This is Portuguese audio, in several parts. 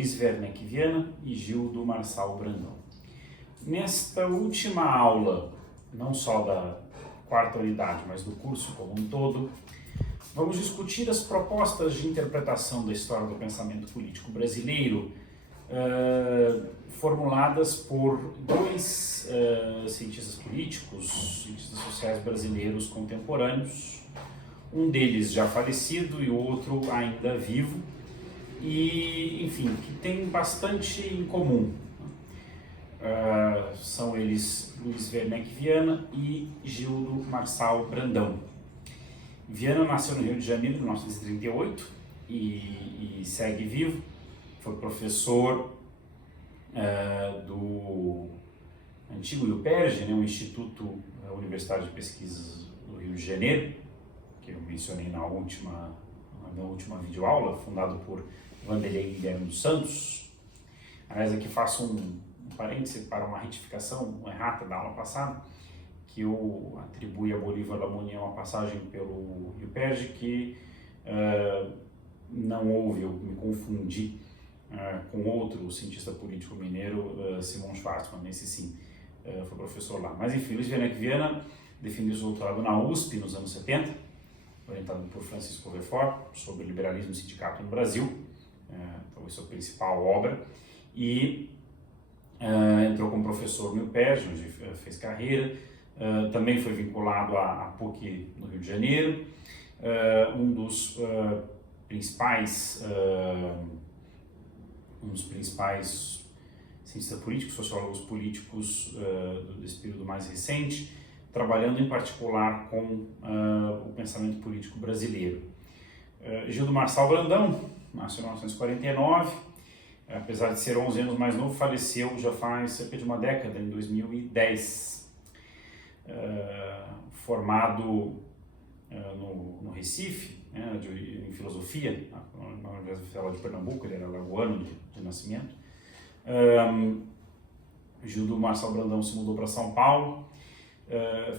Luiz Werneck Viana e Gildo Marçal Brandão. Nesta última aula, não só da quarta unidade, mas do curso como um todo, vamos discutir as propostas de interpretação da história do pensamento político brasileiro formuladas por dois cientistas políticos, cientistas sociais brasileiros contemporâneos, um deles já falecido e o outro ainda vivo, e, enfim, que tem bastante em comum. São eles Luiz Werneck Viana e Gildo Marçal Brandão. Viana nasceu no Rio de Janeiro em 1938 e segue vivo. Foi professor do antigo IUPERJ, né, o Instituto Universitário de Pesquisas do Rio de Janeiro, que eu mencionei na última videoaula, fundado por Vanderlei Guilherme dos Santos. Aliás, aqui faço um parêntese para uma retificação, uma errata da aula passada, que eu atribuí a Bolívar Lamoni uma passagem pelo IUPERJ que não houve, eu me confundi com outro cientista político mineiro, Simon Schwarzman, esse sim, foi professor lá. Mas enfim, Luiz Werneck Viana defendeu seu doutorado na USP nos anos 70, orientado por Francisco Refort, sobre liberalismo e sindicato no Brasil, talvez sua principal obra, e entrou como professor no IUPERJ, onde fez carreira. Também foi vinculado à PUC no Rio de Janeiro, um dos principais cientistas políticos, sociólogos políticos desse período mais recente, trabalhando em particular com o pensamento político brasileiro. Gildo Marçal Brandão nasceu em 1949, apesar de ser 11 anos mais novo, faleceu já faz cerca de uma década, em 2010. Formado no Recife, em filosofia, na Universidade Federal de Pernambuco, ele era lagoano de nascimento. Gildo Marçal Brandão se mudou para São Paulo,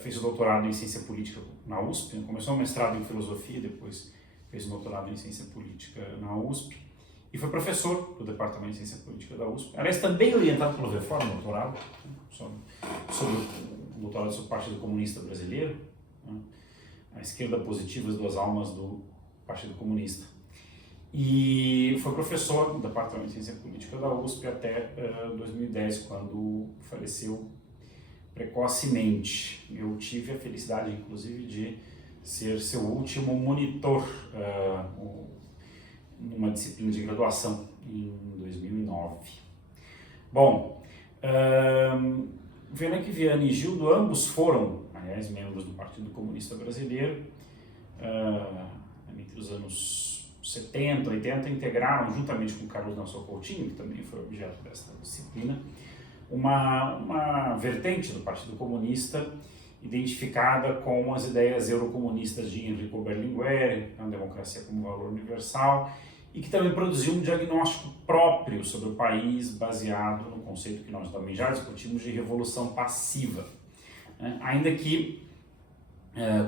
fez o doutorado em ciência política na USP, começou o mestrado em filosofia, depois fez o doutorado em ciência política na USP, e foi professor do Departamento de Ciência Política da USP. Aliás, também orientado pelo Refort, no doutorado, sobre o doutorado sobre o Partido Comunista Brasileiro, a esquerda positiva, as duas almas do Partido Comunista. E foi professor do Departamento de Ciência Política da USP até 2010, quando faleceu precocemente. Eu tive a felicidade, inclusive, de ser seu último monitor numa disciplina de graduação em 2009. Bom, Werneck Viana e Gildo, ambos foram, aliás, membros do Partido Comunista Brasileiro. Entre os anos 70 e 80, integraram, juntamente com Carlos Nelson Coutinho, que também foi objeto dessa disciplina, uma vertente do Partido Comunista identificada com as ideias eurocomunistas de Enrico Berlinguer, a democracia como valor universal, e que também produziu um diagnóstico próprio sobre o país, baseado no conceito que nós também já discutimos de revolução passiva, ainda que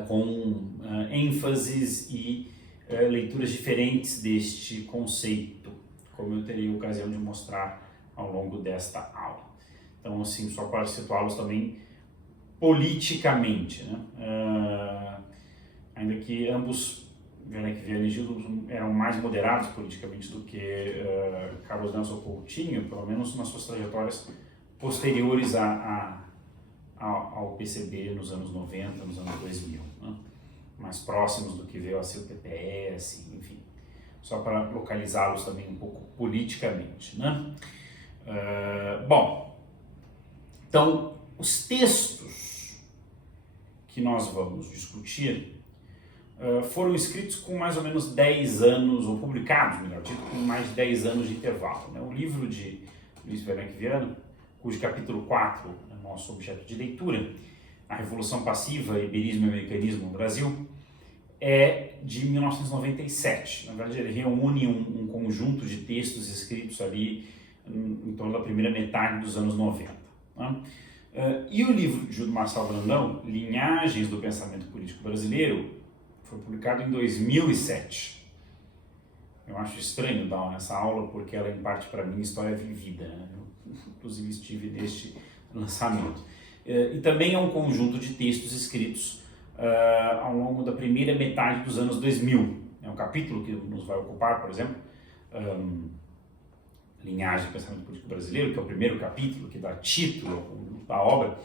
com ênfases e leituras diferentes deste conceito, como eu terei ocasião de mostrar ao longo desta aula. Então, assim, só para situá-los também politicamente, ainda que ambos, Werneck Viana e Gildo, eram mais moderados politicamente do que Carlos Nelson Coutinho, pelo menos nas suas trajetórias posteriores ao PCB nos anos 90, nos anos 2000, mais próximos do que veio a ser o PPS, enfim, só para localizá-los também um pouco politicamente, Bom, então, os textos que nós vamos discutir foram escritos com mais ou menos 10 anos, ou publicados, melhor dito, com mais de 10 anos de intervalo. O livro de Luiz Werneck Viana, cujo capítulo 4 é nosso objeto de leitura, A Revolução Passiva, Iberismo e Americanismo no Brasil, é de 1997. Na verdade, ele reúne um conjunto de textos escritos ali em torno da primeira metade dos anos 90. E o livro de Gildo Marçal Brandão, Linhagens do Pensamento Político Brasileiro, foi publicado em 2007. Eu acho estranho dar essa aula porque ela, em parte, para mim, história vivida, né? Eu, inclusive, estive neste lançamento. E também é um conjunto de textos escritos ao longo da primeira metade dos anos 2000. É um capítulo que nos vai ocupar, por exemplo, Linhagem do Pensamento Político Brasileiro, que é o primeiro capítulo, que dá título à obra,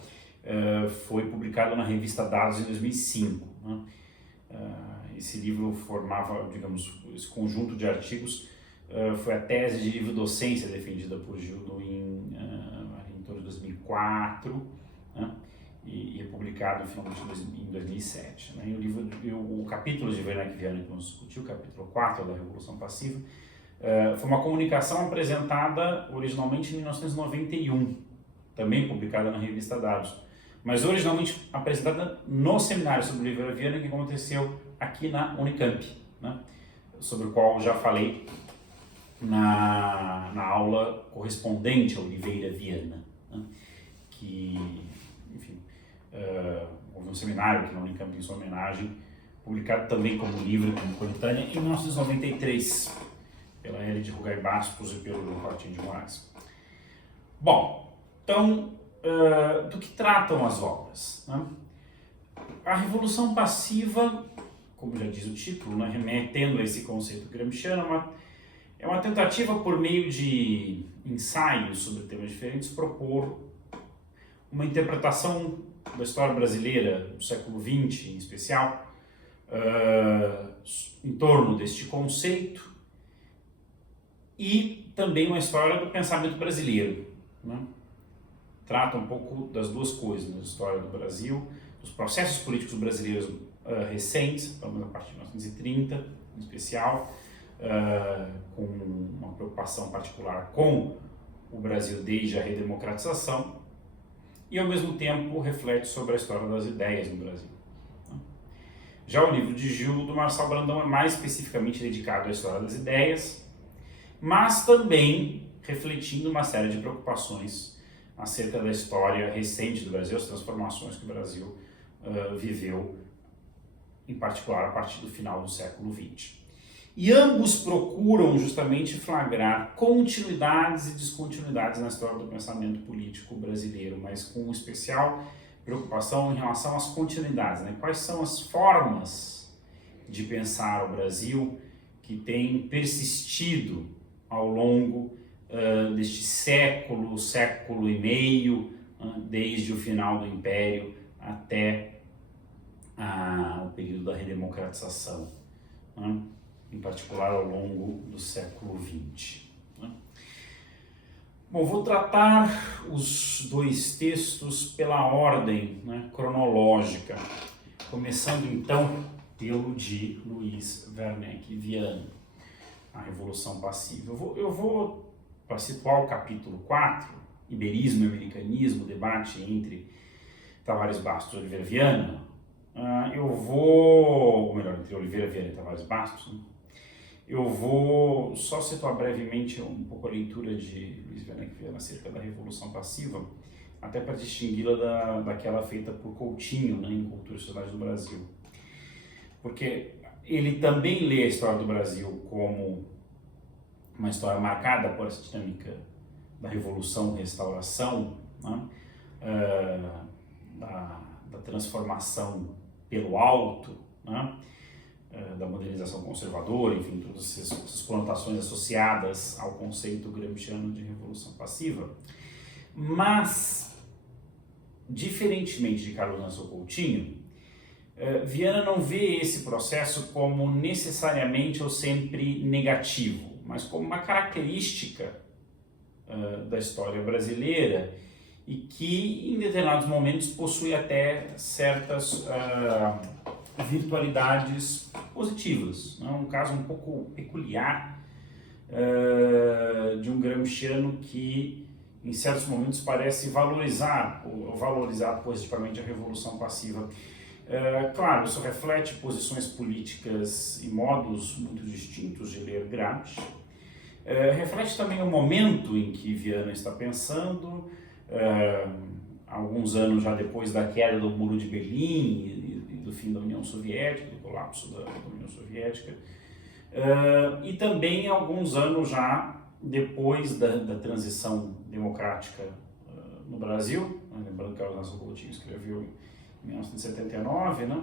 foi publicado na revista Dados em 2005. Né? Esse livro formava, digamos, esse conjunto de artigos foi a tese de livro-docência defendida por Gildo em torno de 2004, né? E é publicado finalmente em 2007. Né? E o capítulo de Werneck Viana que nós discutiu, o capítulo 4 da Revolução Passiva, foi uma comunicação apresentada originalmente em 1991, também publicada na revista Dados, mas originalmente apresentada no seminário sobre Oliveira Viana, que aconteceu aqui na Unicamp, né? Sobre o qual já falei na aula correspondente a Oliveira Viana, né? Que, enfim, houve um seminário aqui na Unicamp em sua homenagem, publicado também como livro como coletânea em 1993, pela L. de Rugai Bastos e pelo Joaquim de Moraes. Bom, então, do que tratam as obras? Né? A Revolução Passiva, como já diz o título, né, remetendo a esse conceito gramsciano, é uma tentativa, por meio de ensaios sobre temas diferentes, propor uma interpretação da história brasileira do século XX, em especial, em torno deste conceito, e também uma história do pensamento brasileiro. Né? Trata um pouco das duas coisas, da história do Brasil, dos processos políticos brasileiros recentes, pelo menos a partir de 1930, em especial, com uma preocupação particular com o Brasil desde a redemocratização, e ao mesmo tempo reflete sobre a história das ideias no Brasil. Já o livro de Gildo do Marçal Brandão é mais especificamente dedicado à história das ideias, mas também refletindo uma série de preocupações acerca da história recente do Brasil, as transformações que o Brasil viveu, em particular a partir do final do século XX. E ambos procuram justamente flagrar continuidades e descontinuidades na história do pensamento político brasileiro, mas com especial preocupação em relação às continuidades, né? Quais são as formas de pensar o Brasil que têm persistido ao longo deste século, século e meio, desde o final do Império até o período da redemocratização, né? Em particular ao longo do século XX. Né? Bom, vou tratar os dois textos pela ordem, né, cronológica, começando então pelo de Luiz Werneck Viana, A Revolução Passiva. Eu vou para situar o capítulo 4, Iberismo e Americanismo, debate entre Tavares Bastos e Oliveira Viana, entre Oliveira Viana e Tavares Bastos, né? Eu vou só situar brevemente um pouco a leitura de Luiz Werneck Viana acerca da Revolução Passiva, até para distingui-la daquela feita por Coutinho, né, em Cultura e Sociedade do Brasil. Porque ele também lê a história do Brasil como uma história marcada por essa dinâmica da Revolução, Restauração, né, da transformação pelo alto, né, da modernização conservadora, enfim, todas essas conotações associadas ao conceito gramsciano de Revolução Passiva. Mas, diferentemente de Carlos Nassau Coutinho, Viana não vê esse processo como necessariamente ou sempre negativo, mas como uma característica da história brasileira e que, em determinados momentos, possui até certas virtualidades positivas. Um caso um pouco peculiar de um gramsciano que, em certos momentos, parece valorizar positivamente a Revolução Passiva. Claro, isso reflete posições políticas e modos muito distintos de ler Gramsci. Reflete também o momento em que Viana está pensando, alguns anos já depois da queda do Muro de Berlim e do fim da União Soviética, do colapso da União Soviética, e também alguns anos já depois da transição democrática no Brasil, né? Lembrando que Carlos Nelson Coutinho escreveu em 1979, né?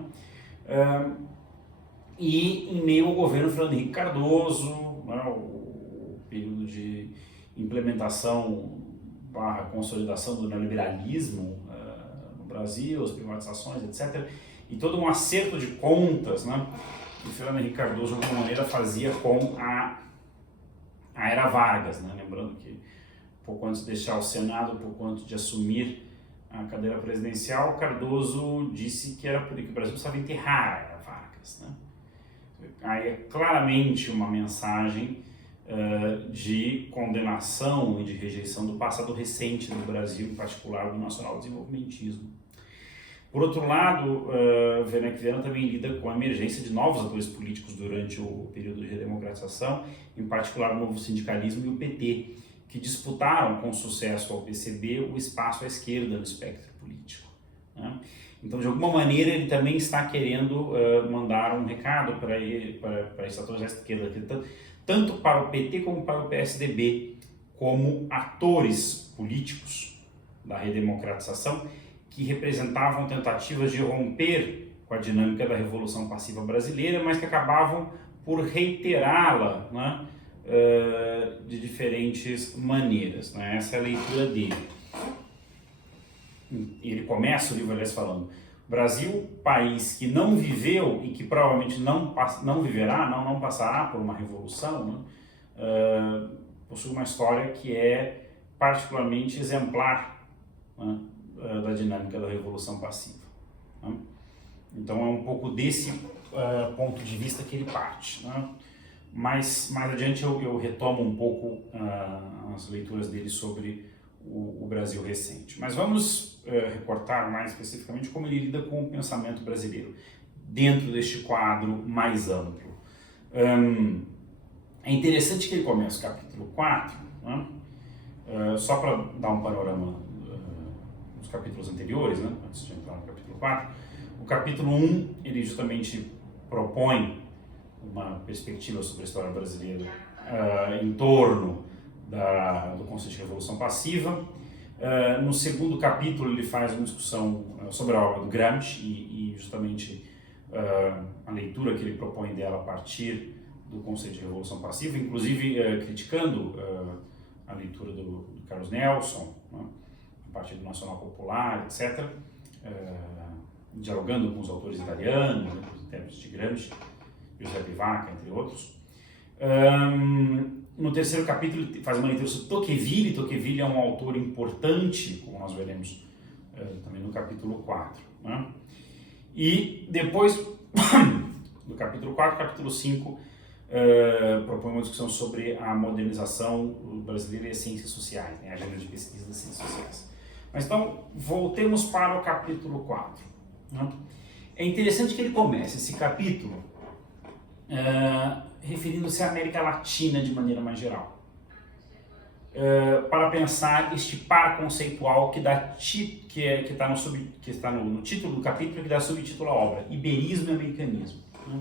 E em meio ao governo Fernando Henrique Cardoso, né? O período de implementação / consolidação do neoliberalismo no Brasil, as privatizações, etc. E todo um acerto de contas, né, que Fernando Henrique Cardoso, de alguma maneira, fazia com a era Vargas, né? Lembrando que pouco antes de deixar o Senado, pouco antes de assumir a cadeira presidencial, Cardoso disse que era por isso que o Brasil precisava enterrar a era Vargas, né? Aí é claramente uma mensagem de condenação e de rejeição do passado recente do Brasil, em particular do nacional-desenvolvimentismo. Por outro lado, Werneck Viana também lida com a emergência de novos atores políticos durante o período de redemocratização, em particular o novo sindicalismo e o PT, que disputaram com sucesso ao PCB o espaço à esquerda no espectro político, né? Então, de alguma maneira, ele também está querendo mandar um recado para esses atores à esquerda, tanto para o PT como para o PSDB, como atores políticos da redemocratização, que representavam tentativas de romper com a dinâmica da Revolução Passiva brasileira, mas que acabavam por reiterá-la, né, de diferentes maneiras, né? Essa é a leitura dele. Ele começa o livro, aliás, falando: Brasil, país que não viveu e que provavelmente não viverá, não passará por uma revolução, né? Possui uma história que é particularmente exemplar, né, da dinâmica da Revolução Passiva, né? Então é um pouco desse ponto de vista que ele parte, né? Mais adiante eu retomo um pouco as leituras dele sobre o Brasil recente. Mas vamos reportar mais especificamente como ele lida com o pensamento brasileiro dentro deste quadro mais amplo. É interessante que ele comece o capítulo 4, né? Só para dar um panorama dos capítulos anteriores, né? Antes de entrar no capítulo 4. O capítulo 1, ele justamente propõe uma perspectiva sobre a história brasileira em torno do conceito de Revolução Passiva. No segundo capítulo ele faz uma discussão sobre a obra do Gramsci e justamente a leitura que ele propõe dela a partir do conceito de Revolução Passiva, inclusive criticando a leitura do Carlos Nelson, né, a partir do Nacional Popular, etc., dialogando com os autores italianos, né, os intérpretes de Gramsci, Giuseppe Vacca, entre outros. No terceiro capítulo ele faz uma leitura sobre Tocqueville. Tocqueville é um autor importante, como nós veremos também no capítulo 4, né? E depois do capítulo 4, capítulo 5 propõe uma discussão sobre a modernização brasileira e as ciências sociais, né? A agenda de pesquisa das ciências sociais. Mas então, voltemos para o capítulo 4, né? É interessante que ele comece esse capítulo referindo-se à América Latina de maneira mais geral, para pensar este par conceitual que está no título do capítulo, que dá subtítulo à obra, Iberismo e Americanismo, né?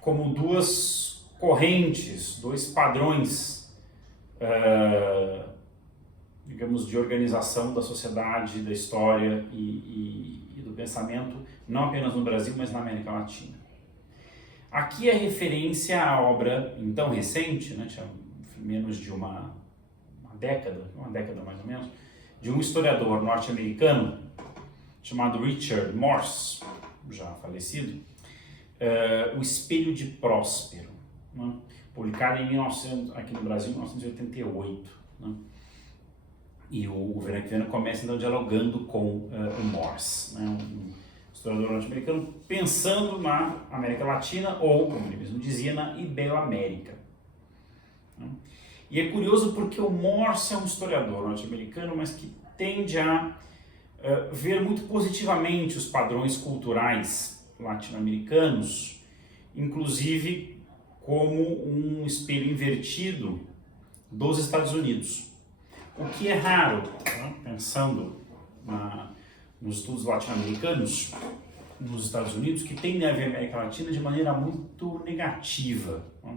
Como duas correntes, dois padrões, digamos, de organização da sociedade, da história e do pensamento, não apenas no Brasil, mas na América Latina. Aqui é referência à obra, então recente, né, tinha menos de uma década mais ou menos, de um historiador norte-americano chamado Richard Morse, já falecido, O Espelho de Próspero, né, publicado aqui no Brasil em 1988. Né, e o Werneck Viana começa então dialogando com o Morse, né, historiador norte-americano, pensando na América Latina, ou, como ele mesmo dizia, na Iberoamérica. E é curioso porque o Morse é um historiador norte-americano, mas que tende a ver muito positivamente os padrões culturais latino-americanos, inclusive como um espelho invertido dos Estados Unidos. O que é raro, né? Pensando nos estudos latino-americanos, nos Estados Unidos que tendem a ver a América Latina de maneira muito negativa. Né?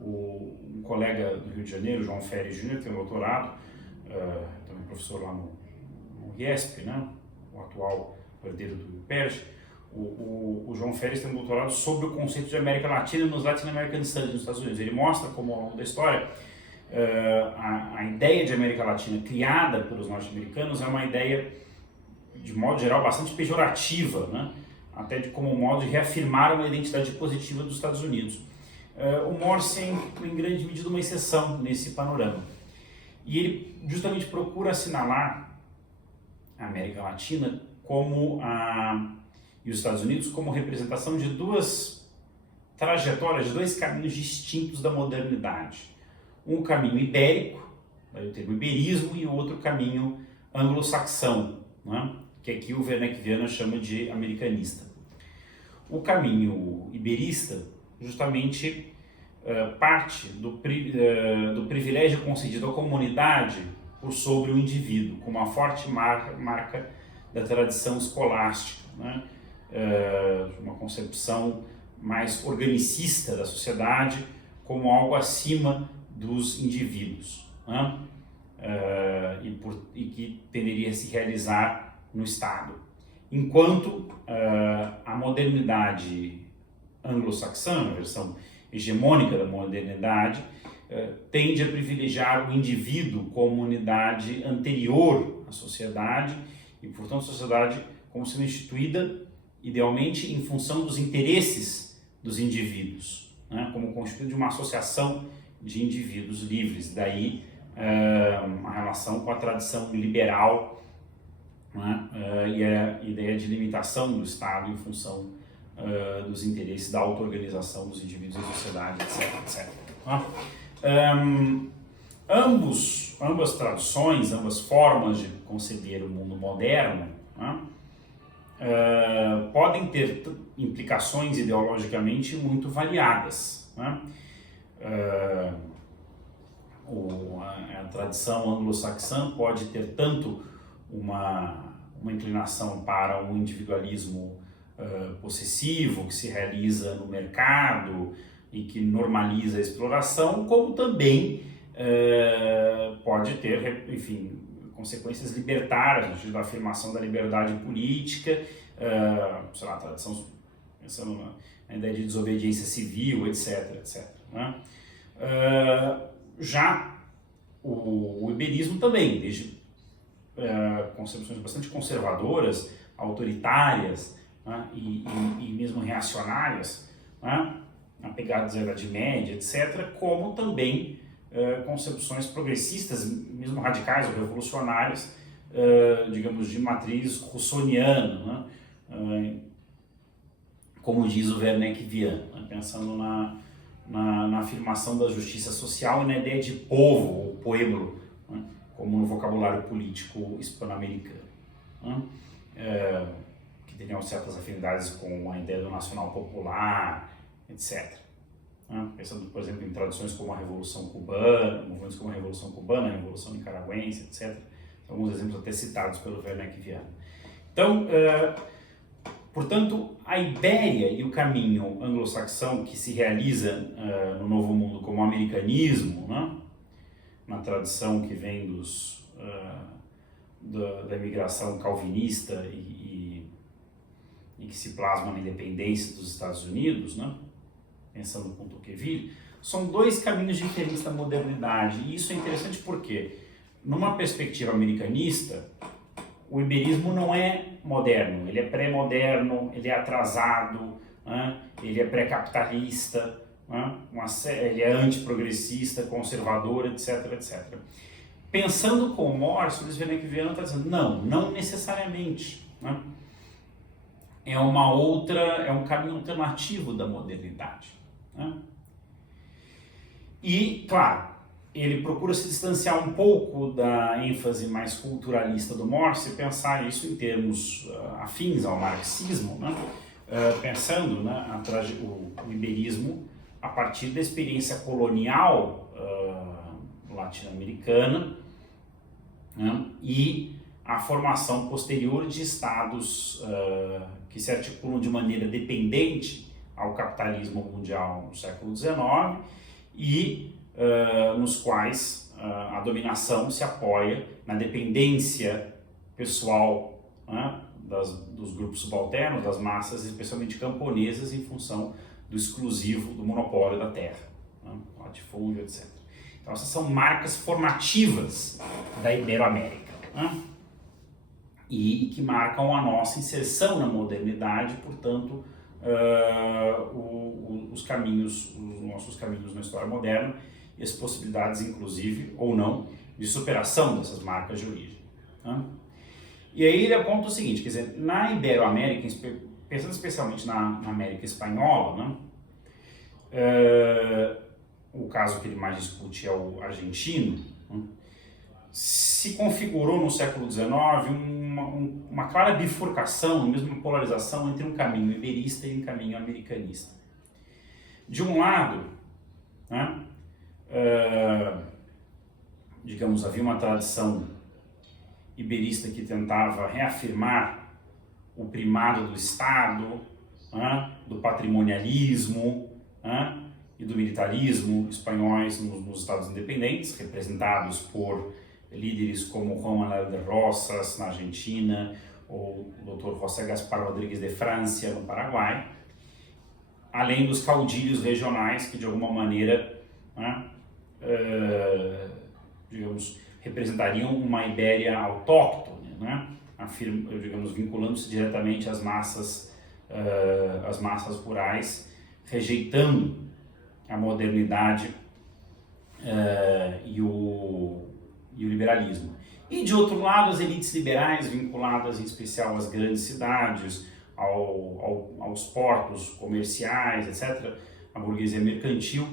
Um colega do Rio de Janeiro, João Ferri Júnior, tem um doutorado, também professor lá no IESP, né? O atual herdeiro do Perge. O João Ferri tem um doutorado sobre o conceito de América Latina nos Latin American Studies nos Estados Unidos. Ele mostra como, ao longo da história, a ideia de América Latina criada pelos norte-americanos é uma ideia, de modo geral, bastante pejorativa, né? Até como um modo de reafirmar uma identidade positiva dos Estados Unidos. O Morse é, em grande medida, uma exceção nesse panorama. E ele justamente procura assinalar a América Latina e os Estados Unidos como representação de duas trajetórias, de dois caminhos distintos da modernidade. Um caminho ibérico, daí o termo iberismo, e o outro caminho anglo-saxão, né? Que aqui o Werner Viana chama de americanista. O caminho iberista justamente parte do privilégio concedido à comunidade por sobre o indivíduo, com uma forte marca da tradição escolástica, né? Uma concepção mais organicista da sociedade como algo acima dos indivíduos, né? E que tenderia a se realizar no Estado. Enquanto a modernidade anglo-saxã, a versão hegemônica da modernidade, tende a privilegiar o indivíduo como unidade anterior à sociedade e, portanto, a sociedade como sendo instituída, idealmente, em função dos interesses dos indivíduos, né? Como constituído de uma associação de indivíduos livres. Daí uma relação com a tradição liberal, né? E a ideia de limitação do Estado em função dos interesses da auto-organização dos indivíduos em sociedade, etc. Ambas traduções, ambas formas de conceber o mundo moderno, né? Podem ter implicações ideologicamente muito variadas, né? A tradição anglo-saxã pode ter tanto uma inclinação para um individualismo possessivo, que se realiza no mercado e que normaliza a exploração, como também pode ter, enfim, consequências libertárias, no sentido da afirmação da liberdade política, sei lá, a tradição, pensando na ideia de desobediência civil, etc. Né? Já o iberismo também, desde concepções bastante conservadoras, autoritárias, né? e mesmo reacionárias, né? Apegadas à Idade Média, etc., como também concepções progressistas, mesmo radicais ou revolucionárias, digamos, de matriz russoniana, né? Como diz o Werner Viana, né? Pensando na afirmação da justiça social e na ideia de povo, ou pueblo, né? Como no vocabulário político hispano-americano, né? Que teriam certas afinidades com a ideia do nacional popular, etc. Pensando, por exemplo, em tradições como a Revolução Cubana, movimentos como a Revolução Cubana, a Revolução Nicaragüense, etc. Alguns exemplos até citados pelo Werner Viana. Então, portanto, a Ibéria e o caminho anglo-saxão que se realiza no Novo Mundo como americanismo, né? Na tradição que vem da imigração calvinista e que se plasma na independência dos Estados Unidos, né? Pensando com Tocqueville, são dois caminhos diferentes da modernidade. E isso é interessante porque, numa perspectiva americanista, o iberismo não é moderno, ele é pré-moderno, ele é atrasado, né? Ele é pré-capitalista, né? Ele é antiprogressista, conservador, etc. Pensando com o Morse, o Luiz Werner Viana está dizendo, não necessariamente, né? É um caminho alternativo da modernidade, né? E, claro, ele procura se distanciar um pouco da ênfase mais culturalista do Morse e pensar isso em termos afins ao marxismo, né? Pensando, né, o iberismo a partir da experiência colonial latino-americana, né? E a formação posterior de estados que se articulam de maneira dependente ao capitalismo mundial no século XIX e nos quais a dominação se apoia na dependência pessoal, né, dos grupos subalternos, das massas, especialmente camponesas, em função do exclusivo, do monopólio da terra, né, latifúndio, etc. Então essas são marcas formativas da Iberoamérica, né, e que marcam a nossa inserção na modernidade, portanto, os nossos caminhos na história moderna e as possibilidades, inclusive, ou não, de superação dessas marcas de origem, né? E aí ele aponta o seguinte, quer dizer, na Iberoamérica, pensando especialmente na América Espanhola, né, o caso que ele mais discute é o argentino, né, se configurou no século XIX uma clara bifurcação, mesmo uma polarização entre um caminho iberista e um caminho americanista. De um lado, né, digamos, havia uma tradição iberista que tentava reafirmar o primado do Estado, né, do patrimonialismo, né, e do militarismo espanhóis nos Estados independentes, representados por líderes como Juan Manuel de Rosas, na Argentina, ou o Dr. José Gaspar Rodrigues de Francia, no Paraguai, além dos caudilhos regionais que, de alguma maneira, né, digamos, representariam uma Ibéria autóctone, né, digamos, vinculando-se diretamente às massas rurais, rejeitando a modernidade e o liberalismo. E, de outro lado, as elites liberais, vinculadas em especial às grandes cidades, aos portos comerciais, etc., a burguesia mercantil,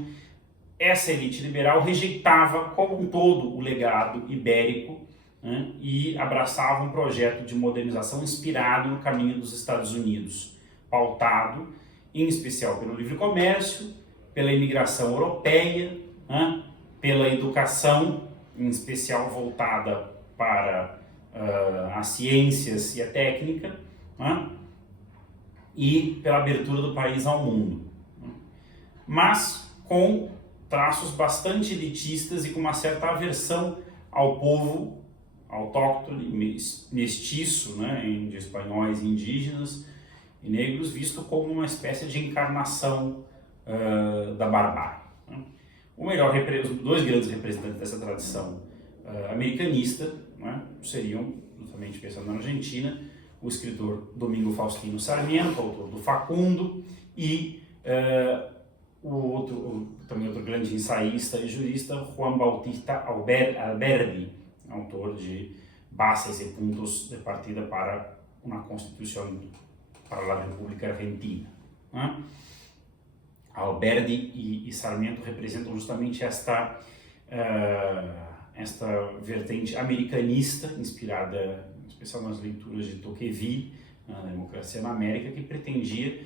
essa elite liberal rejeitava como um todo o legado ibérico, né, e abraçava um projeto de modernização inspirado no caminho dos Estados Unidos, pautado em especial pelo livre comércio, pela imigração europeia, né, pela educação, em especial voltada para as ciências e a técnica, né, e pela abertura do país ao mundo, né, mas com traços bastante elitistas e com uma certa aversão ao povo autóctone, mestiço, né, de espanhóis, indígenas e negros, visto como uma espécie de encarnação da barbárie, né. Os dois grandes representantes dessa tradição americanista, né, seriam, justamente pensando na Argentina, o escritor Domingo Faustino Sarmiento, autor do Facundo, e também outro grande ensaísta e jurista, Juan Bautista Alberdi, autor de Bases e Puntos de Partida para uma Constituição para a República Argentina, né? Alberdi e Sarmiento representam justamente esta vertente americanista, inspirada em especial nas leituras de Tocqueville, na Democracia na América, que pretendia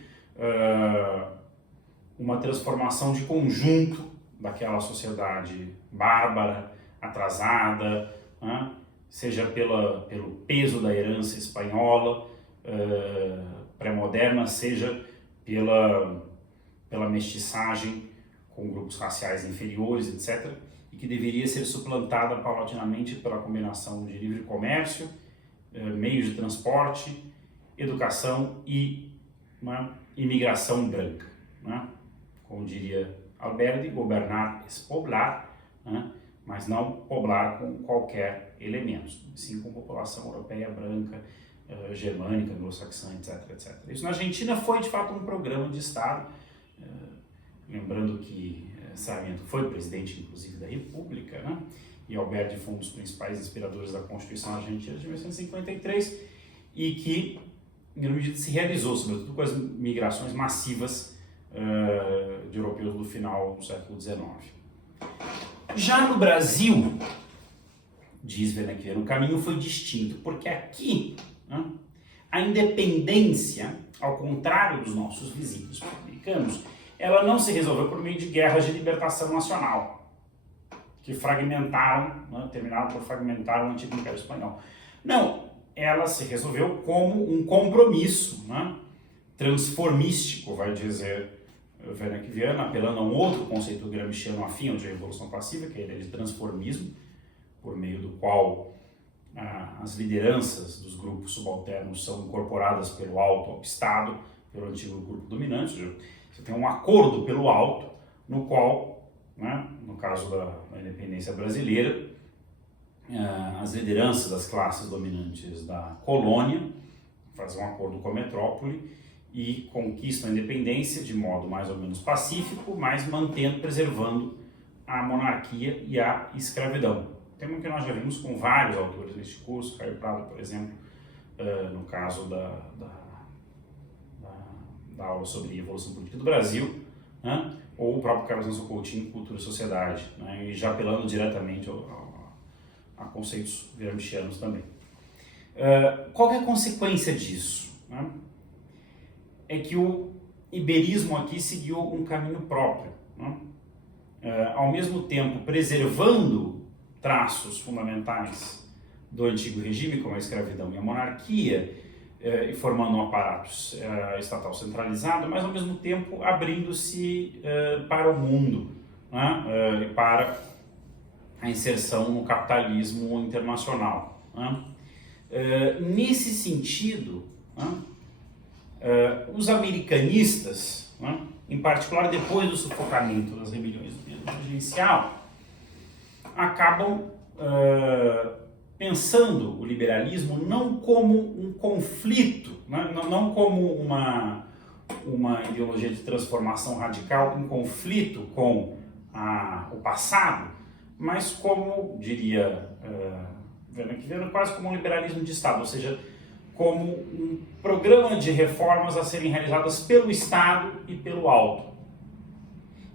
uma transformação de conjunto daquela sociedade bárbara, atrasada, né, seja pelo peso da herança espanhola pré-moderna, seja pela mestiçagem com grupos raciais inferiores, etc., e que deveria ser suplantada paulatinamente pela combinação de livre comércio, meios de transporte, educação e uma imigração branca, né? Como diria Alberdi, governar é poblar, né? Mas não poblar com qualquer elemento, sim com população europeia branca, germânica, anglo-saxã, etc., etc. Isso na Argentina foi, de fato, um programa de Estado, lembrando que Sarmiento foi presidente, inclusive, da República, né? E Alberdi foi um dos principais inspiradores da Constituição Argentina de 1953, e que, em grande medida, se realizou, sobretudo com as migrações massivas de europeus do final do século XIX. Já no Brasil, diz Werner, o caminho foi distinto, porque aqui, né, a independência, ao contrário dos nossos vizinhos americanos, ela não se resolveu por meio de guerras de libertação nacional, que fragmentaram, né, terminaram por fragmentar o antigo Império Espanhol. Não, ela se resolveu como um compromisso, né, transformístico, vai dizer Werner Viana, apelando a um outro conceito gramsciano afim ao de revolução passiva, que é a ideia de transformismo, por meio do qual as lideranças dos grupos subalternos são incorporadas pelo alto ao Estado, pelo antigo grupo dominante. Você tem um acordo pelo alto, no qual, né, no caso da independência brasileira, as lideranças das classes dominantes da colônia fazem um acordo com a metrópole e conquistam a independência de modo mais ou menos pacífico, mas preservando a monarquia e a escravidão. Tema que nós já vimos com vários autores neste curso, Caio Prado, por exemplo, no caso da aula sobre evolução política do Brasil, né? Ou o próprio Carlos Nelson Coutinho, Cultura e Sociedade, né? E já apelando diretamente a conceitos gramscianos também. Qual é a consequência disso? Né? É que o iberismo aqui seguiu um caminho próprio, né? Ao mesmo tempo preservando traços fundamentais do antigo regime, como a escravidão e a monarquia, e formando um aparato estatal centralizado, mas ao mesmo tempo abrindo-se para o mundo, né? E para a inserção no capitalismo internacional, né? Nesse sentido, né, os americanistas, né, em particular depois do sufocamento das rebeliões do período presidencial, acabam pensando o liberalismo não como um conflito, né, não como uma ideologia de transformação radical em conflito com o passado, mas como, diria Werner, quase como um liberalismo de Estado, ou seja, como um programa de reformas a serem realizadas pelo Estado e pelo alto.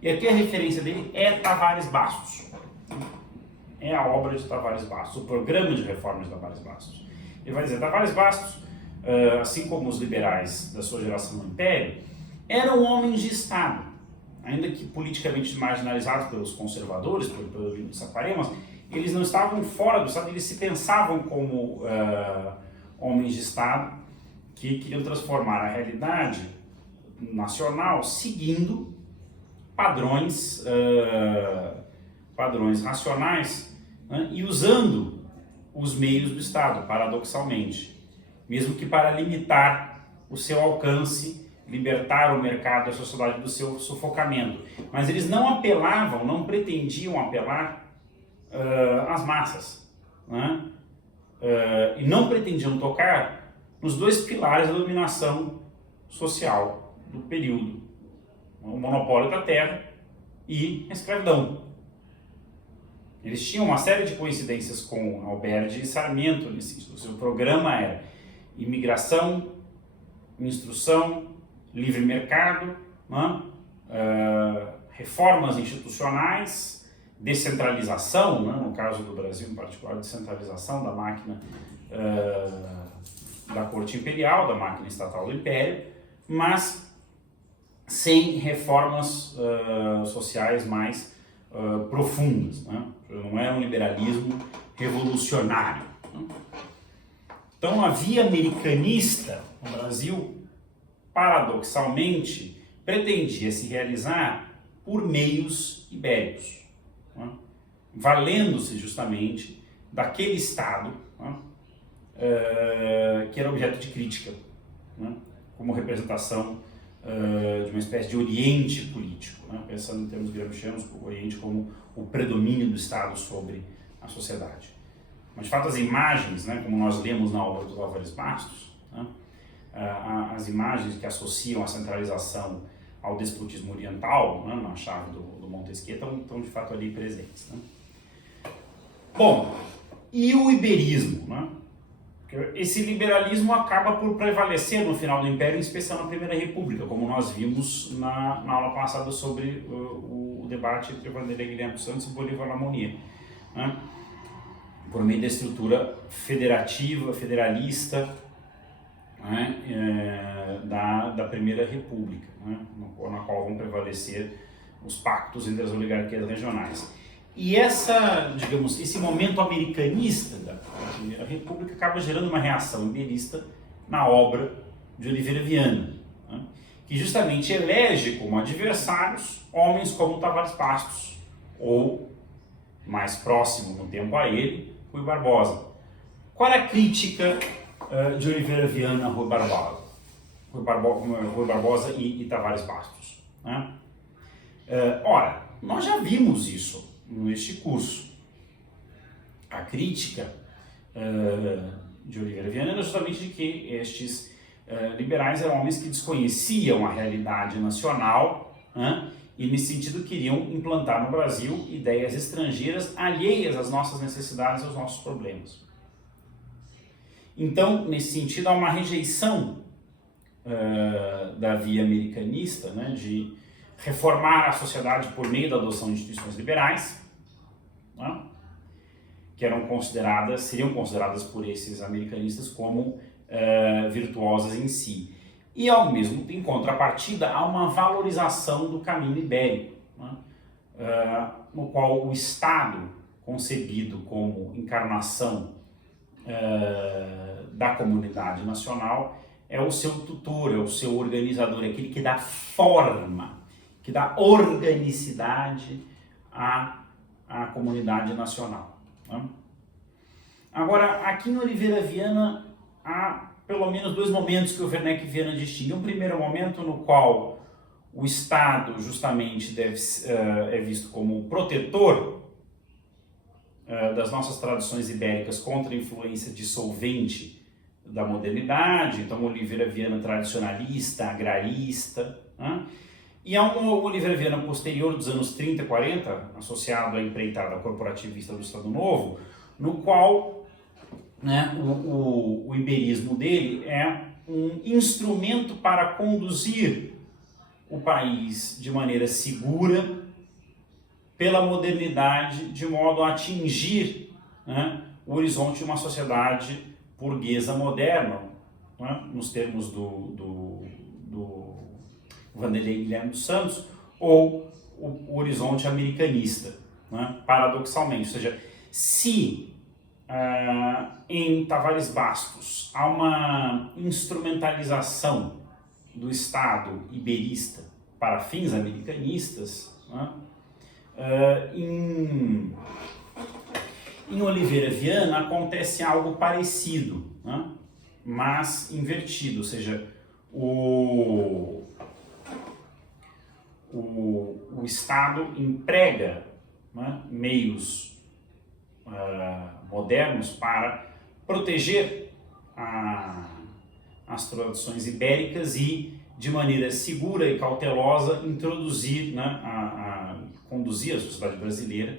E aqui a referência dele é Tavares Bastos. É a obra de Tavares Bastos, o programa de reformas de Tavares Bastos. Ele vai dizer, Tavares Bastos, assim como os liberais da sua geração no Império, eram homens de Estado, ainda que politicamente marginalizados pelos conservadores, pelo Saquarema, eles não estavam fora do Estado, eles se pensavam como homens de Estado que queriam transformar a realidade nacional seguindo padrões racionais, né, e usando os meios do Estado, paradoxalmente, mesmo que para limitar o seu alcance, libertar o mercado e a sociedade do seu sufocamento. Mas eles não pretendiam apelar às massas, né? E não pretendiam tocar nos dois pilares da dominação social do período, o monopólio da terra e a escravidão. Eles tinham uma série de coincidências com Alberti e Sarmiento nesse sentido. O seu programa era imigração, instrução, livre mercado, né? Reformas institucionais, descentralização, né? No caso do Brasil em particular, descentralização da máquina da corte imperial, da máquina estatal do império, mas sem reformas sociais mais profundas, né? Não é um liberalismo revolucionário, né? Então a via americanista no Brasil, paradoxalmente, pretendia se realizar por meios ibéricos, né? Valendo-se justamente daquele Estado, né, que era objeto de crítica, né, como representação de uma espécie de oriente político, né, pensando em termos gramscianos, o oriente como o predomínio do Estado sobre a sociedade. Mas de fato as imagens, né, como nós lemos na obra do Tavares Bastos, né, as imagens que associam a centralização ao despotismo oriental, né, na chave do Montesquieu, estão de fato ali presentes, né? Bom, e o iberismo, né? Esse liberalismo acaba por prevalecer no final do Império, em especial na Primeira República, como nós vimos na aula passada sobre o debate entre Vanderlei Guilherme Santos e Bolívar Lamonier, né? Por meio da estrutura federativa, federalista, né, da Primeira República, né, na qual vão prevalecer os pactos entre as oligarquias regionais. E digamos, esse momento americanista da Primeira República acaba gerando uma reação iberista na obra de Oliveira Viana, né, que justamente elege como adversários homens como Tavares Pastos, ou, mais próximo no tempo a ele, Rui Barbosa. Qual é a crítica de Oliveira Viana a Rui Barbosa e Tavares Pastos, né? Ora, nós já vimos isso neste curso. A crítica de Oliveira Viana era justamente de que estes liberais eram homens que desconheciam a realidade nacional, né, e nesse sentido queriam implantar no Brasil ideias estrangeiras alheias às nossas necessidades e aos nossos problemas. Então, nesse sentido, há uma rejeição da via americanista, né, de reformar a sociedade por meio da adoção de instituições liberais, né, que seriam consideradas por esses americanistas como virtuosas em si. E, ao mesmo tempo, em contrapartida, há uma valorização do caminho ibérico, né, no qual o Estado, concebido como encarnação da comunidade nacional, é o seu tutor, é o seu organizador, é aquele que dá forma, que dá organicidade à comunidade nacional, né? Agora, aqui em Oliveira Viana, há pelo menos dois momentos que o Werneck Viana distingue. Um primeiro momento no qual o Estado justamente é visto como o protetor das nossas tradições ibéricas contra a influência dissolvente da modernidade. Então, Oliveira Viana tradicionalista, agrarista, né? E há um Oliveira Viana posterior dos anos 30 e 40, associado à empreitada corporativista do Estado Novo, no qual, né, o iberismo dele é um instrumento para conduzir o país de maneira segura pela modernidade, de modo a atingir, né, o horizonte de uma sociedade burguesa moderna, né, nos termos do Vanderlei Guilherme dos Santos, ou o horizonte americanista, né, paradoxalmente. Ou seja, se em Tavares Bastos há uma instrumentalização do Estado iberista para fins americanistas, né, em Oliveira Viana acontece algo parecido, né, mas invertido, ou seja, o Estado emprega, né, meios modernos para proteger as tradições ibéricas e, de maneira segura e cautelosa, introduzir, né, conduzir a sociedade brasileira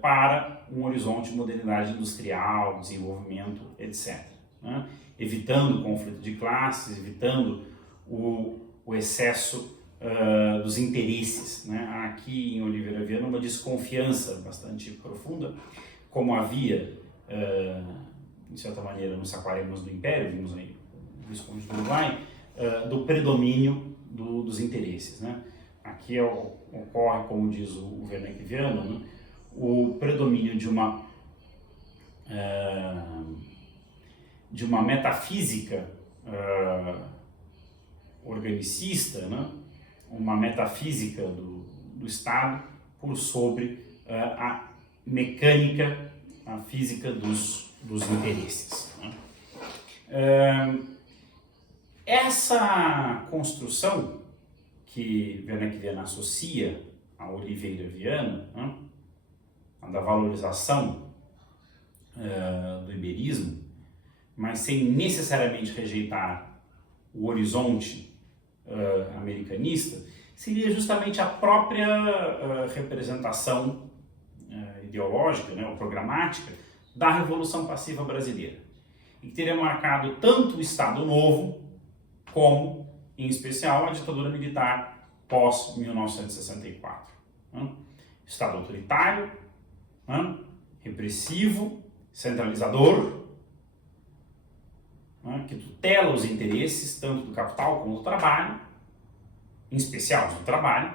para um horizonte de modernidade industrial, desenvolvimento, etc., né, evitando o conflito de classes, evitando o excesso dos interesses, né? Aqui em Oliveira Viana uma desconfiança bastante profunda, como havia, de certa maneira, nos Saquaremas do Império, vimos aí o Visconde do Uruguai, do predomínio dos interesses, né? Aqui ocorre, como diz o Werneck Viana, né, o predomínio de uma metafísica organicista, né? Uma metafísica do Estado por sobre a mecânica, a física dos interesses, né? Essa construção que Werneck Viana associa a Oliveira Viana, né, a da valorização do iberismo, mas sem necessariamente rejeitar o horizonte americanista, seria justamente a própria representação ideológica, né, ou programática da Revolução Passiva Brasileira, e que teria marcado tanto o Estado Novo como, em especial, a ditadura militar pós-1964. Né? Estado autoritário, né, repressivo, centralizador, né, que tutela os interesses tanto do capital como do trabalho, em especial do trabalho,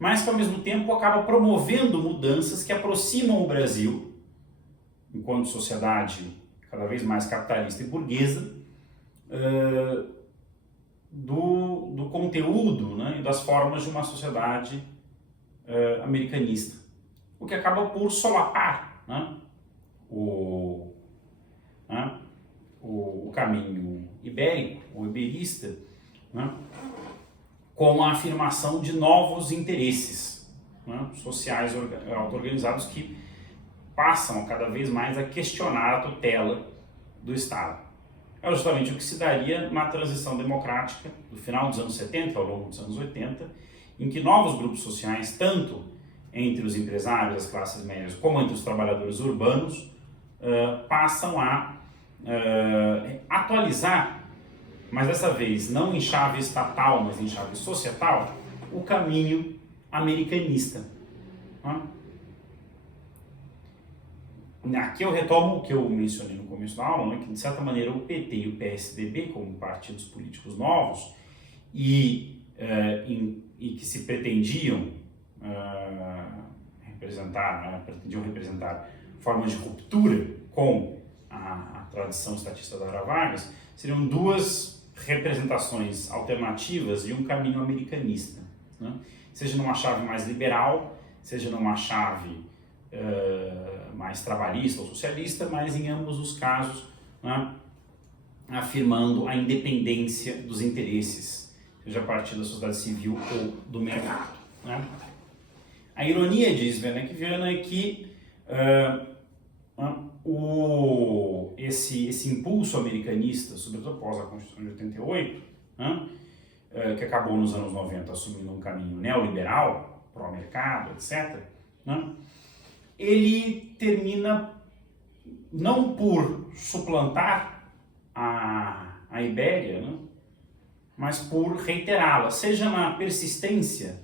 mas que ao mesmo tempo acaba promovendo mudanças que aproximam o Brasil, enquanto sociedade cada vez mais capitalista e burguesa, do conteúdo, né, e das formas de uma sociedade americanista, o que acaba por solapar, né, o caminho ibérico, o iberista, né, com a afirmação de novos interesses, né, sociais auto-organizados que passam cada vez mais a questionar a tutela do Estado. É justamente o que se daria na transição democrática do final dos anos 70 ao longo dos anos 80, em que novos grupos sociais, tanto entre os empresários, as classes médias, como entre os trabalhadores urbanos, passam a atualizar, mas dessa vez não em chave estatal, mas em chave societal, o caminho americanista. Aqui eu retomo o que eu mencionei no começo da aula, né, que de certa maneira o PT e o PSDB, como partidos políticos novos, e que se pretendiam representar formas de ruptura com a tradição estatista da Era Vargas, seriam duas representações alternativas de um caminho americanista, né? Seja numa chave mais liberal, seja numa chave mais trabalhista ou socialista, mas em ambos os casos, né, afirmando a independência dos interesses, seja a partir da sociedade civil ou do mercado, né? A ironia, diz Werner Viana, é que esse impulso americanista, sobretudo após a Constituição de 88, né, que acabou nos anos 90 assumindo um caminho neoliberal, pró-mercado, etc., né, ele termina não por suplantar a Ibéria, né, mas por reiterá-la, seja na persistência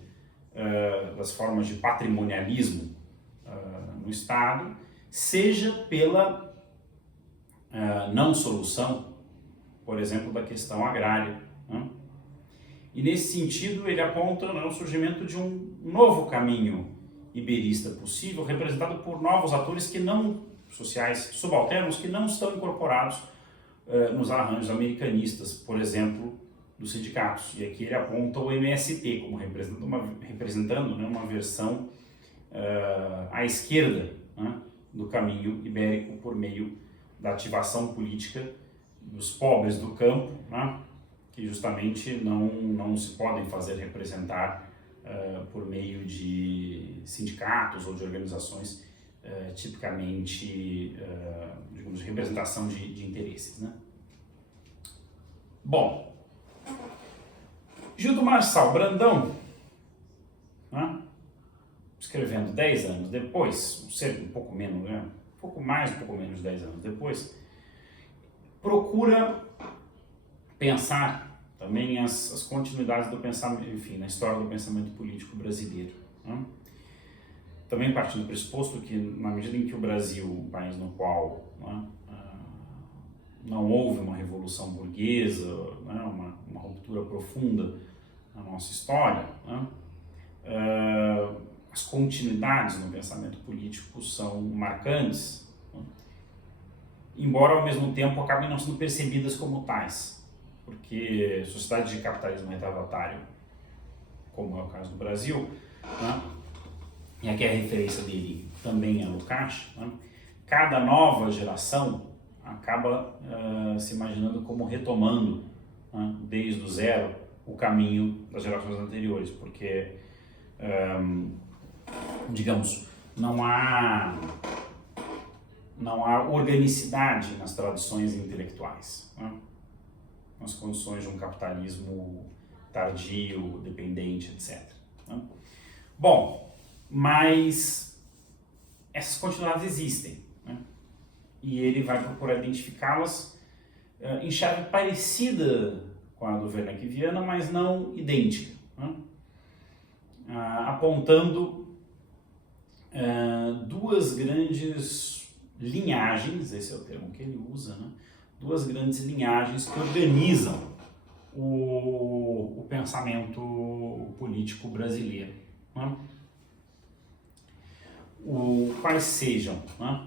das formas de patrimonialismo no Estado, seja pela não solução, por exemplo, da questão agrária, né? E nesse sentido ele aponta, né, o surgimento de um novo caminho iberista possível, representado por novos atores que não sociais subalternos, que não estão incorporados nos arranjos americanistas, por exemplo, dos sindicatos. E aqui ele aponta o MST como representando uma versão à esquerda, né, do caminho ibérico por meio da ativação política dos pobres do campo, né, que justamente não se podem fazer representar por meio de sindicatos ou de organizações tipicamente, digamos, de representação de interesses, né? Bom, Gildo Marçal Brandão, né, escrevendo 10 anos depois, um pouco menos, né, um pouco mais, um pouco menos de 10 anos depois, procura pensar também as continuidades do pensamento, enfim, na história do pensamento político brasileiro, né? Também partindo do pressuposto que, na medida em que o Brasil, um país no qual, né, não houve uma revolução burguesa, né, uma ruptura profunda na nossa história, né, as continuidades no pensamento político são marcantes, né, embora ao mesmo tempo acabem não sendo percebidas como tais, porque sociedade de capitalismo retardatário, como é o caso do Brasil, né, e aqui a referência dele também é Lukács, né, cada nova geração acaba se imaginando como retomando, né, desde o zero o caminho das gerações anteriores, porque, digamos, não há organicidade nas tradições intelectuais, né, nas condições de um capitalismo tardio, dependente, etc., né? Bom, mas essas continuidades existem, né? E ele vai procurar identificá-las em chave parecida com a do Werner Viana, mas não idêntica, né? Apontando duas grandes linhagens, esse é o termo que ele usa, né? Duas grandes linhagens que organizam o pensamento político brasileiro, né, quais sejam, né,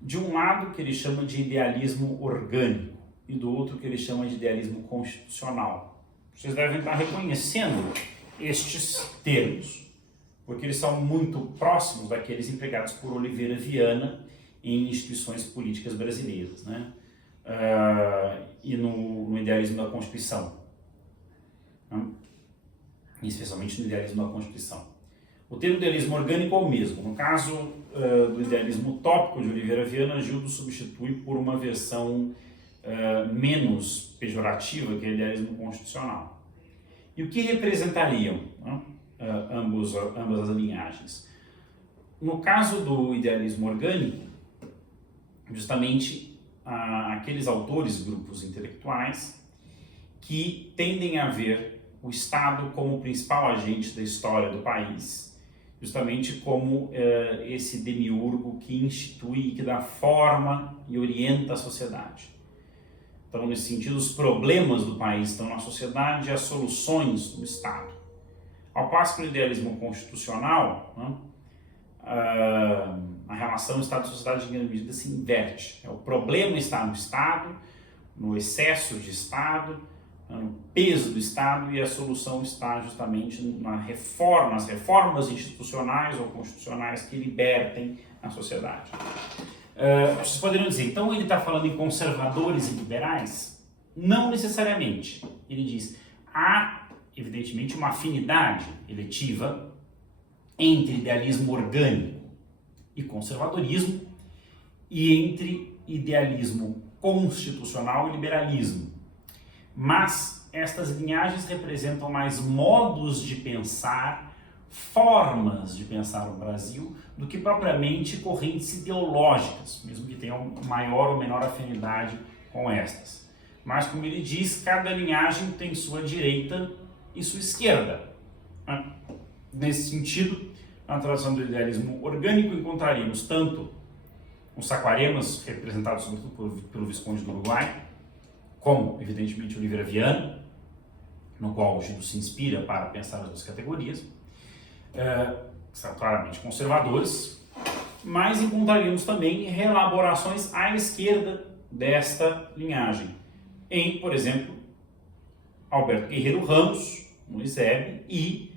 de um lado que ele chama de idealismo orgânico e do outro que ele chama de idealismo constitucional. Vocês devem estar reconhecendo estes termos, porque eles são muito próximos daqueles empregados por Oliveira Viana em instituições políticas brasileiras, né? E no idealismo da Constituição, né? Especialmente no idealismo da Constituição. O termo idealismo orgânico é o mesmo. No caso do idealismo utópico de Oliveira Viana, Gildo substitui por uma versão menos pejorativa, que é o idealismo constitucional. E o que representariam, né, ambas as linhagens? No caso do idealismo orgânico, justamente aqueles autores, grupos intelectuais, que tendem a ver o Estado como o principal agente da história do país, justamente como esse demiurgo que institui e que dá forma e orienta a sociedade. Então, nesse sentido, os problemas do país estão na sociedade e as soluções no Estado. Ao passo que no idealismo constitucional, né, a relação Estado e sociedade, em grande medida, se inverte. O problema está no Estado, no excesso de Estado, no peso do Estado, e a solução está justamente nas reformas institucionais ou constitucionais que libertem a sociedade. Vocês poderiam dizer, então ele está falando em conservadores e liberais? Não necessariamente. Ele diz, há evidentemente uma afinidade eletiva entre idealismo orgânico e conservadorismo e entre idealismo constitucional e liberalismo. Mas estas linhagens representam mais modos de pensar, formas de pensar o Brasil, do que propriamente correntes ideológicas, mesmo que tenham maior ou menor afinidade com estas. Mas, como ele diz, cada linhagem tem sua direita e sua esquerda. Nesse sentido, na tradição do idealismo orgânico, encontraríamos tanto os saquaremas, representados sobretudo pelo Visconde do Uruguai, como, evidentemente, Oliveira Viana, no qual o Gildo se inspira para pensar as duas categorias, que são claramente conservadores, mas encontraríamos também reelaborações à esquerda desta linhagem, em, por exemplo, Alberto Guerreiro Ramos, no ISEB, e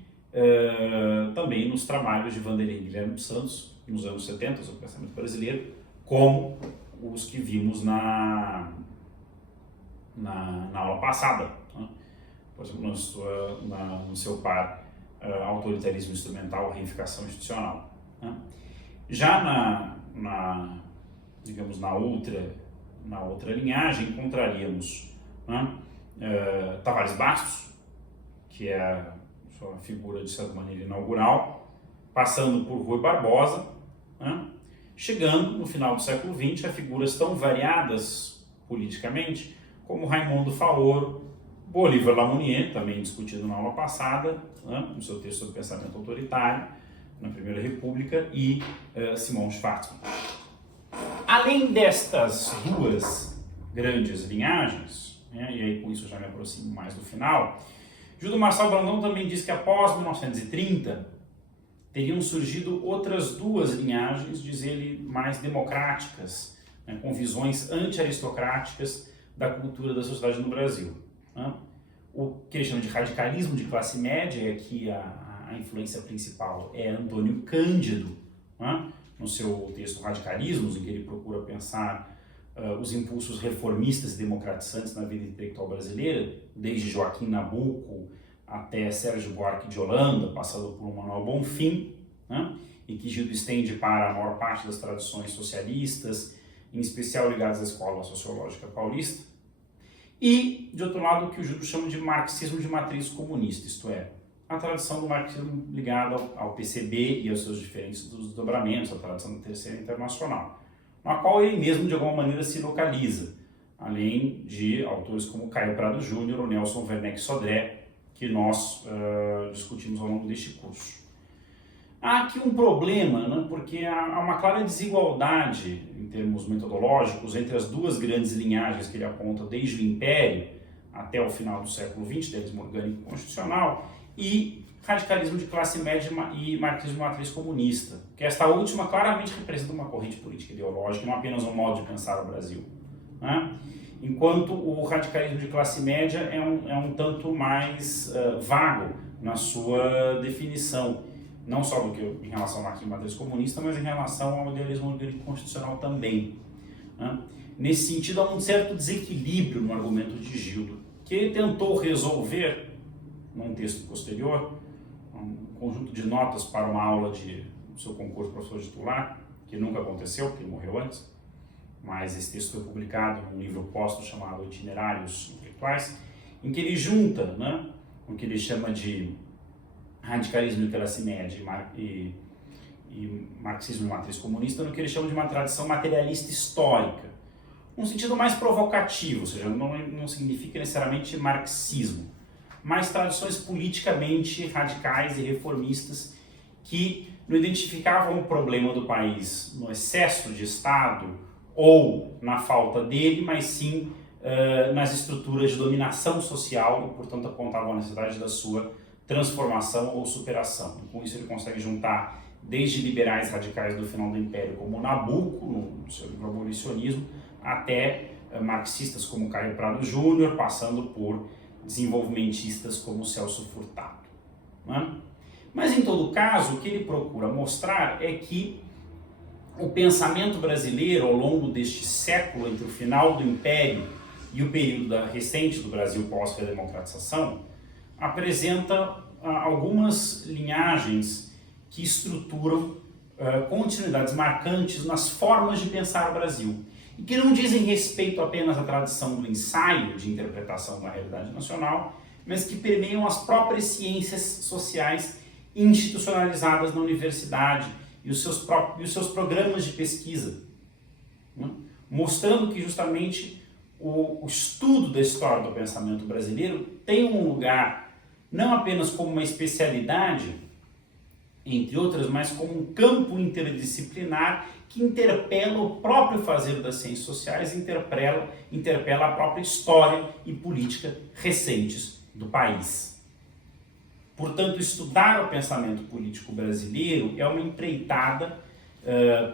também nos trabalhos de Vanderlei Guilherme dos Santos, nos anos 70, sobre o pensamento brasileiro, como os que vimos na aula passada, né? Por exemplo, no seu par Autoritarismo Instrumental, Reificação Institucional, né? Já digamos, na outra linhagem, encontraríamos, né, Tavares Bastos, que é a sua figura, de certa maneira, inaugural, passando por Rui Barbosa, né, chegando, no final do século XX, a figuras tão variadas politicamente como Raimundo Faoro, Bolívar Lamounier, também discutido na aula passada, né, no seu texto sobre pensamento autoritário, na Primeira República, e Simão Schwarzman. Além destas duas grandes linhagens, né, e aí com isso já me aproximo mais do final, Gildo Marçal Brandão também diz que após 1930 teriam surgido outras duas linhagens, diz ele, mais democráticas, né, com visões anti-aristocráticas da cultura da sociedade no Brasil, né? O que ele chama de radicalismo de classe média, é que a influência principal é Antônio Cândido, né, no seu texto Radicalismos, em que ele procura pensar os impulsos reformistas e democratizantes na vida intelectual brasileira, desde Joaquim Nabuco até Sérgio Buarque de Holanda, passando por Manuel Bonfim, né, e que Gildo estende para a maior parte das tradições socialistas, em especial ligadas à escola sociológica paulista. E, de outro lado, o que o Gildo chama de marxismo de matriz comunista, isto é, a tradição do marxismo ligada ao PCB e aos seus diferentes desdobramentos, a tradição da Terceira Internacional, na qual ele mesmo, de alguma maneira, se localiza, além de autores como Caio Prado Júnior ou Nelson Werneck Sodré, que nós discutimos ao longo deste curso. Há aqui um problema, né, porque há uma clara desigualdade em termos metodológicos entre as duas grandes linhagens que ele aponta desde o Império até o final do século XX, idealismo orgânico e constitucional, e radicalismo de classe média e marxismo de matriz comunista, que esta última claramente representa uma corrente política ideológica e não apenas um modo de pensar o Brasil, né? Enquanto o radicalismo de classe média é um tanto mais vago na sua definição, não só do que em relação ao marxismo de matriz comunista, mas em relação ao idealismo orgânico constitucional também, né? Nesse sentido, há um certo desequilíbrio no argumento de Gildo, que ele tentou resolver num texto posterior, um conjunto de notas para uma aula do seu concurso de professor titular, que nunca aconteceu, porque ele morreu antes, mas esse texto foi publicado num livro póstumo chamado Itinerários Intelectuais, em que ele junta, né, o que ele chama de radicalismo de classe média e marxismo de matriz comunista, no que ele chama de uma tradição materialista histórica, num sentido mais provocativo, ou seja, não significa necessariamente marxismo, mas tradições politicamente radicais e reformistas que não identificavam o problema do país no excesso de Estado ou na falta dele, mas sim nas estruturas de dominação social e, portanto, apontavam a necessidade da sua transformação ou superação. E com isso ele consegue juntar desde liberais radicais do final do Império, como Nabuco, no seu livro Abolicionismo, até marxistas como Caio Prado Júnior, passando por desenvolvimentistas como Celso Furtado, né? Mas, em todo caso, o que ele procura mostrar é que o pensamento brasileiro, ao longo deste século, entre o final do Império e o período recente do Brasil pós-redemocratização, apresenta algumas linhagens que estruturam continuidades marcantes nas formas de pensar o Brasil, e que não dizem respeito apenas à tradição do ensaio de interpretação da realidade nacional, mas que permeiam as próprias ciências sociais institucionalizadas na universidade e os seus programas de pesquisa, né? Mostrando que justamente o estudo da história do pensamento brasileiro tem um lugar não apenas como uma especialidade, entre outras, mas como um campo interdisciplinar que interpela o próprio fazer das ciências sociais, interpela a própria história e política recentes do país. Portanto, estudar o pensamento político brasileiro é uma empreitada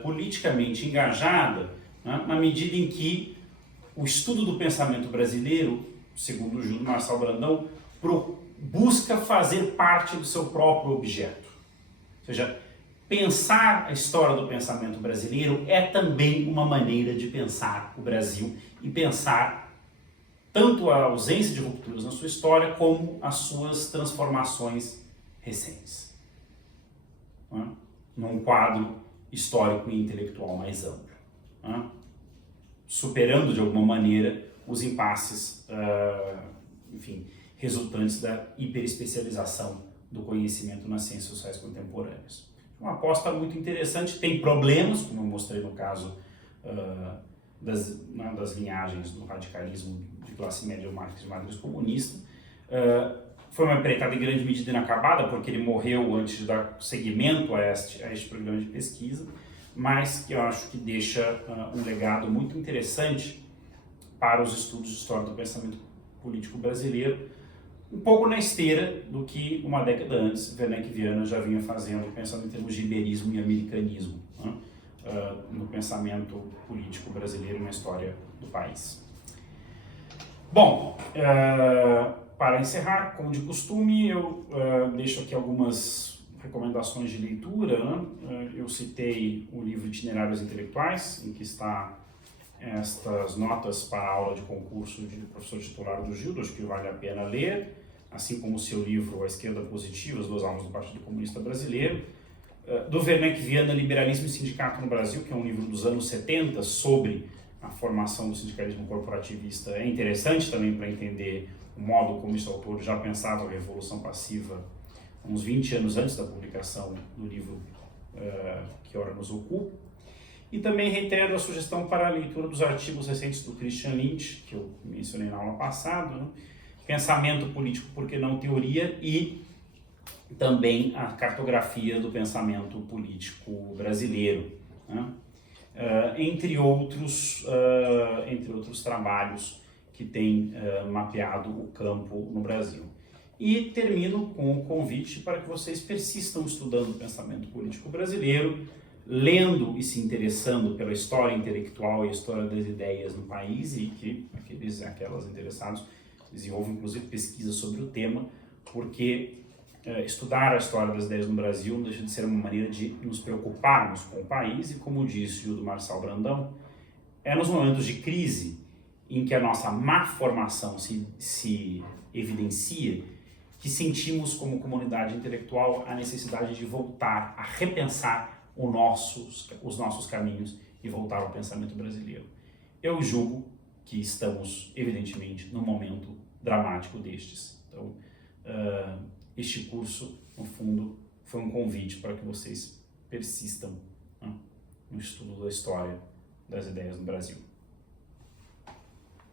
politicamente engajada, né, na medida em que o estudo do pensamento brasileiro, segundo o Júlio Marçal Brandão, busca fazer parte do seu próprio objeto. Ou seja, pensar a história do pensamento brasileiro é também uma maneira de pensar o Brasil e pensar tanto a ausência de rupturas na sua história como as suas transformações recentes, né? Num quadro histórico e intelectual mais amplo, né? Superando de alguma maneira os impasses, resultantes da hiperespecialização do conhecimento nas ciências sociais contemporâneas. Uma aposta muito interessante, tem problemas, como eu mostrei no caso das linhagens do radicalismo de classe média ou marxismo de matriz comunista. Foi uma empreitada em grande medida inacabada, porque ele morreu antes de dar seguimento a este programa de pesquisa, mas que eu acho que deixa um legado muito interessante para os estudos de história do pensamento político brasileiro, um pouco na esteira do que uma década antes Werneck e Viana já vinha fazendo, pensando em termos de iberismo e americanismo, né? No pensamento político brasileiro e na história do país. Bom, para encerrar, como de costume, eu deixo aqui algumas recomendações de leitura, né? Eu citei o livro Itinerários Intelectuais, em que está estas notas para a aula de concurso de professor titular do Gildo, acho que vale a pena ler, assim como o seu livro A Esquerda Positiva, as duas almas do Partido Comunista Brasileiro, do Werneck Viana, Liberalismo e Sindicato no Brasil, que é um livro dos anos 70 sobre a formação do sindicalismo corporativista. É interessante também para entender o modo como esse autor já pensava a Revolução Passiva uns 20 anos antes da publicação do livro que ora nos ocupa. E também reitero a sugestão para a leitura dos artigos recentes do Christian Lynch, que eu mencionei na aula passada, né? Pensamento Político, por que não Teoria, e também a cartografia do pensamento político brasileiro, né? Entre outros trabalhos que têm mapeado o campo no Brasil. E termino com o convite para que vocês persistam estudando o pensamento político brasileiro, lendo e se interessando pela história intelectual e a história das ideias no país, e que aquelas interessados desenvolvam inclusive pesquisas sobre o tema, porque estudar a história das ideias no Brasil não deixa de ser uma maneira de nos preocuparmos com o país, e como disse o do Marçal Brandão, é nos momentos de crise em que a nossa má formação se evidencia, que sentimos como comunidade intelectual a necessidade de voltar a repensar os nossos caminhos e voltar ao pensamento brasileiro. Eu julgo que estamos, evidentemente, num momento dramático destes. Então, este curso, no fundo, foi um convite para que vocês persistam, né, no estudo da história das ideias no Brasil.